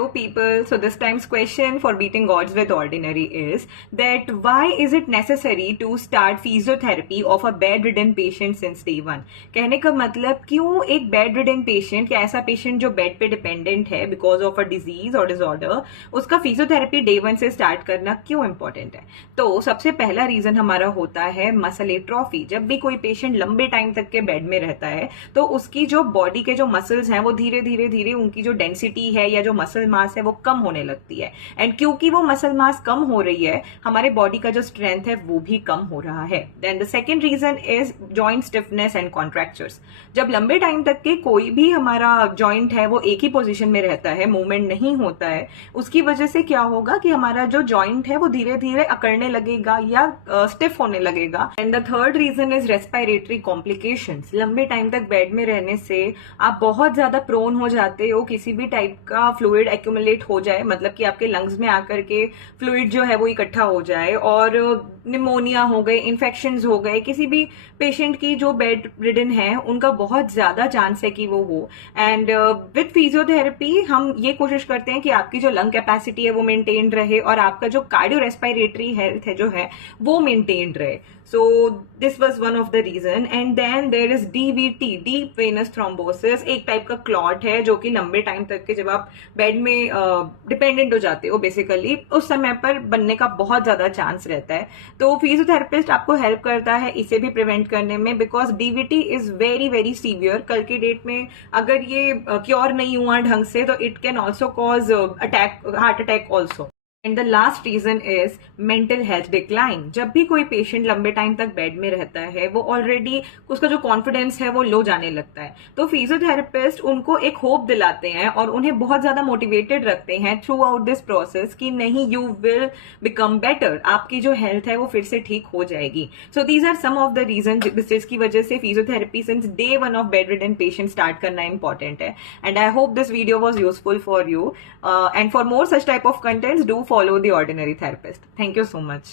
Hello people, so this time's question for beating odds with ordinary is that why is it necessary to start physiotherapy of a bedridden patient since day one? कहने का मतलब क्यों एक bedridden patient या ऐसा patient जो bed पे dependent है बिकॉज ऑफ अ डिजीज और डिसऑर्डर, उसका फिजियोथेरेपी डे वन से स्टार्ट करना क्यों इंपॉर्टेंट है? तो सबसे पहला रीजन हमारा होता है मसल एट्रोफी। जब भी कोई पेशेंट लंबे टाइम तक के बेड में रहता है तो उसकी जो बॉडी के जो मसल्स हैं वो धीरे धीरे धीरे उनकी जो डेंसिटी है या जो मसल मास है वो कम होने लगती है। एंड क्योंकि वो मसल मास कम हो रही है, हमारे बॉडी का जो स्ट्रेंथ है वो भी कम हो रहा है। Then the second reason is joint stiffness and contractures. जब लंबे टाइम तक के कोई भी हमारा जॉइंट है वो एक ही पोजीशन में रहता है, मूवमेंट नहीं होता है, उसकी वजह से क्या होगा कि हमारा जो जॉइंट है वो धीरे धीरे अकड़ने लगेगा या स्टिफ होने लगेगा। And the third reason is respiratory complications. लंबे टाइम तक बेड में रहने से आप बहुत ज्यादा प्रोन हो जाते हो किसी भी टाइप का फ्लूइड एक्यूमुलेट हो जाए, मतलब कि आपके लंग्स में आकर के फ्लूइड जो है वो इकट्ठा हो जाए और निमोनिया हो गए, इन्फेक्शंस हो गए। किसी भी पेशेंट की जो बेड रिडन है उनका बहुत ज्यादा चांस है कि वो हो। एंड विथ फिजियोथेरेपी हम ये कोशिश करते हैं कि आपकी जो लंग कैपेसिटी है वो मेंटेन रहे और आपका जो कार्डियो रेस्पिरेटरी हेल्थ है जो है वो मेंटेन रहे। So this was one of the reason. And then there is DVT, deep venous thrombosis. एक टाइप का क्लॉट है जो कि लंबे टाइम तक के जब आप बेड में डिपेंडेंट हो जाते हो बेसिकली, उस समय पर बनने का बहुत ज्यादा चांस रहता है। तो फिजियोथेरेपिस्ट आपको हेल्प करता है इसे भी प्रिवेंट करने में, because DVT is very very severe. कल की डेट में अगर ये क्योर नहीं हुआ ढंग से तो it can also cause attack, heart attack also. And the last reason is mental health decline. जब भी कोई पेशेंट लंबे टाइम तक बेड में रहता है वो ऑलरेडी उसका जो कॉन्फिडेंस है वो लो जाने लगता है। तो फिजियोथेरेपिस्ट उनको एक होप दिलाते हैं और उन्हें बहुत ज्यादा मोटिवेटेड रखते हैं थ्रू आउट दिस प्रोसेस कि नहीं, यू विल बिकम बेटर, आपकी जो हेल्थ है वो फिर से ठीक हो जाएगी। So these are some of the reason जिसकी वजह से physiotherapy since day one of bed ridden patient start करना इंपॉर्टेंट है। And I hope this video was useful for you and for more such type of contents do follow the ordinary therapist. Thank you so much.